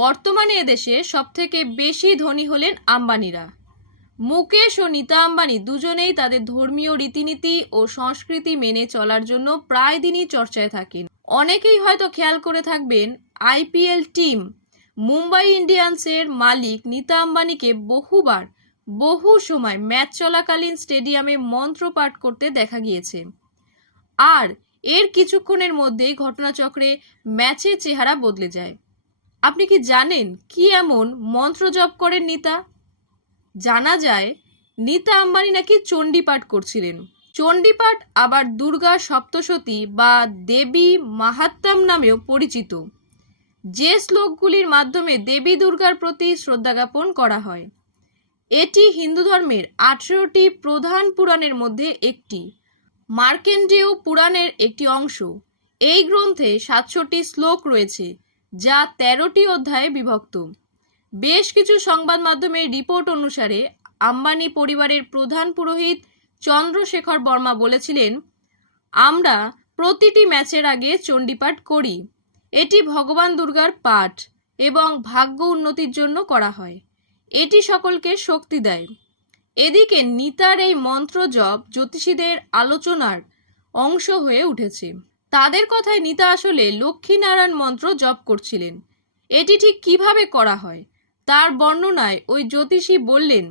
বর্তমানে এদেশে সবথেকে বেশি ধনী হলেন আম্বানিরা। মুকেশ ও নীতা আম্বানি দুজনেই তাদের ধর্মীয় রীতিনীতি ও সংস্কৃতি মেনে চলার জন্য প্রায় দিনই চর্চায় থাকেন। অনেকেই হয়তো খেয়াল করে থাকবেন, আইপিএল টিম মুম্বাই ইন্ডিয়ান্সের মালিক নীতা আম্বানিকে বহুবার, বহু সময় ম্যাচ চলাকালীন স্টেডিয়ামে মন্ত্র পাঠ করতে দেখা গিয়েছে। আর এর কিছুক্ষণের মধ্যেই ঘটনাচক্রে ম্যাচের চেহারা বদলে যায়। আপনি কি জানেন কি এমন মন্ত্র জপ করেন নিতা? জানা যায় নিতা আম্বানি নাকি চণ্ডীপাঠ করছিলেন। চণ্ডীপাঠ আবার দুর্গা সপ্তশতী বা দেবী মাহাত্ম্যম নামেও পরিচিত। যে শ্লোকগুলির মাধ্যমে দেবী দুর্গার প্রতি শ্রদ্ধা জ্ঞাপন করা হয়। এটি হিন্দু ধর্মের আঠেরোটি প্রধান পুরাণের মধ্যে একটি। মার্কেন্ডেয় পুরাণের একটি অংশ। এই গ্রন্থে সাতশোটি শ্লোক রয়েছে। যা তেরোটি অধ্যায়ে বিভক্ত। বেশ কিছু সংবাদ মাধ্যমের রিপোর্ট অনুসারে আম্বানি পরিবারের প্রধান পুরোহিত চন্দ্রশেখর বর্মা বলেছিলেন, আমরা প্রতিটি ম্যাচের আগে চণ্ডীপাঠ করি। এটি ভগবান দুর্গার পাঠ এবং ভাগ্য উন্নতির জন্য করা হয়। এটি সকলকে শক্তি দেয়। এদিকে নিতার এই মন্ত্র জপ জ্যোতিষীদের আলোচনার অংশ হয়ে উঠেছে। তাদের কথায় নিতা আসলে লক্ষ্মীনারায়ণ মন্ত্র জপ করছিলেন। এটি ঠিক কীভাবে করা হয়? তার বর্ণনায় ওই জ্যোতিষী বললেন,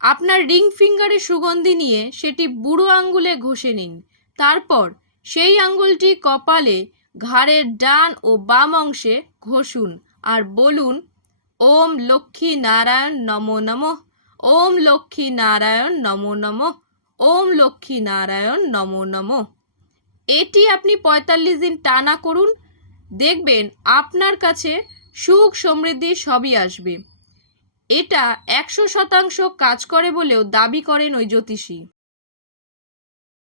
আপনার রিং ফিঙ্গারের সুগন্ধি নিয়ে সেটি বুড়ো আঙ্গুলে ঘষে নিন। তারপর সেই আঙ্গুলটি কপালে, ঘাড়ের ডান ও বাম অংশে ঘষুন আর বলুন, ওম লক্ষ্মী নারায়ণ নমো নমঃ, ওম লক্ষ্মী নারায়ণ নমো নমঃ, ওম লক্ষ্মী নারায়ণ নমো নমঃ। এটি আপনি পঁয়তাল্লিশ দিন টানা করুন, দেখবেন আপনার কাছে সুখ সমৃদ্ধি সবই আসবে। এটা একশো শতাংশ কাজ করে বলেও দাবি করেন ওই জ্যোতিষী।